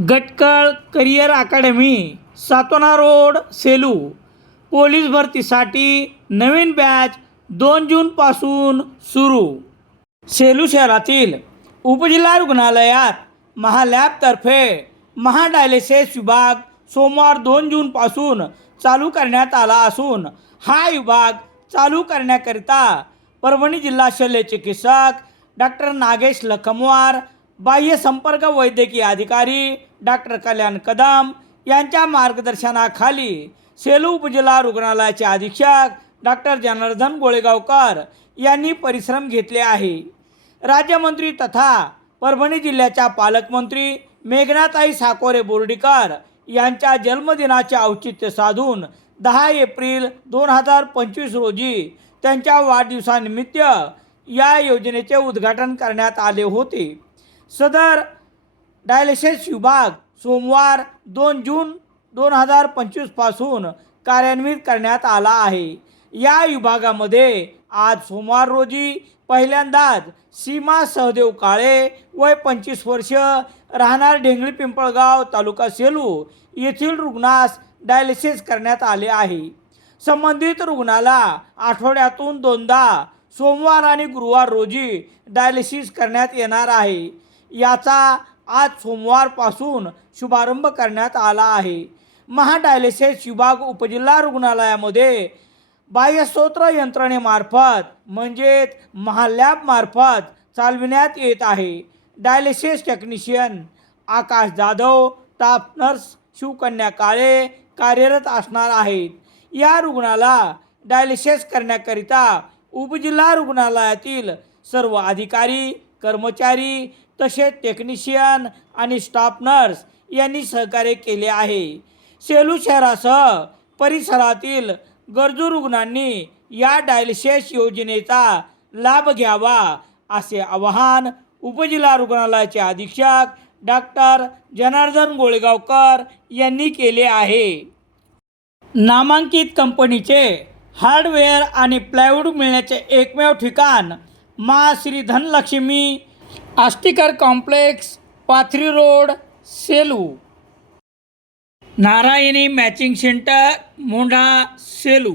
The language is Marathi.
Gatkal career academy Satona road Selu. Police भरतीसाठी नवीन बॅच दोन जूनपासून सुरू. सेलू शहरातील उपजिल्हा रुग्णालयात महालॅबतर्फे महाडायलिसिस विभाग सोमवार दोन जूनपासून चालू करण्यात आला असून हा विभाग चालू करण्याकरिता परभणी जिल्हा शल्य चिकित्सक डॉक्टर नागेश लखमवार बाह्य संपर्क वैद्यकीय अधिकारी डॉक्टर कल्याण कदम यांच्या मार्गदर्शनाखाली सेलू उपजिल्हा रुग्णालयाचे अधीक्षक डॉक्टर जनार्दन गोळेगावकर यांनी परिश्रम घेतले आहे. राज्यमंत्री तथा परभणी जिल्ह्याच्या पालकमंत्री मेघनाताई साकोरे बोर्डीकर यांच्या जन्मदिनाचे औचित्य साधून दहा एप्रिल दोन हजार पंचवीस रोजी त्यांच्या वाढदिवसानिमित्त या योजनेचे उद्घाटन करण्यात आले होते. सदर डायलिसिस विभाग सोमवार दोन जून दोन हजार पंचवीसपासून कार्यान्वित करण्यात आला आहे. या विभागामध्ये आज सोमवार रोजी पहिल्यांदाच सीमा सहदेव काळे वय पंचवीस वर्ष राहणार ढेंगळी पिंपळगाव तालुका सेलू येथील रुग्णास डायलिसिस करण्यात आले आहे. संबंधित रुग्णाला आठवड्यातून दोनदा सोमवार आणि गुरुवार रोजी डायलिसिस करण्यात येणार आहे. याचा आज सोमवारपासून शुभारंभ करण्यात आला आहे. महाडायलिसिस विभाग उपजिल्हा रुग्णालयामध्ये बाह्यस्तोत्र यंत्रणेमार्फत म्हणजेच महालॅबमार्फत चालविण्यात येत आहे. Dialysis technician Akash Jadhav staff nurse Shivkanya Kale कार्यरत असणार आहेत. या रुग्णाला डायलिसिस करण्याकरिता उपजिल्हा रुग्णालयातील सर्व अधिकारी कर्मचारी तसेच टेक्निशियन आणि स्टाफ नर्स यांनी सहकार्य केले आहे. सेलू शहरासह परिसरातील गरजू रुग्णांनी या डायलिसिस योजनेचा लाभ घ्यावा असे आवाहन उपजिल्हा रुग्णालयाचे अधीक्षक डॉक्टर जनार्दन गोळेगावकर यांनी केले आहे. नामांकित कंपनीचे हार्डवेअर आणि प्लायवूड मिळण्याचे एकमेव ठिकाण मा Shri Dhanlakshmi Ashtikar complex Pathri road Selu. Narayani matching centre Mondha Selu.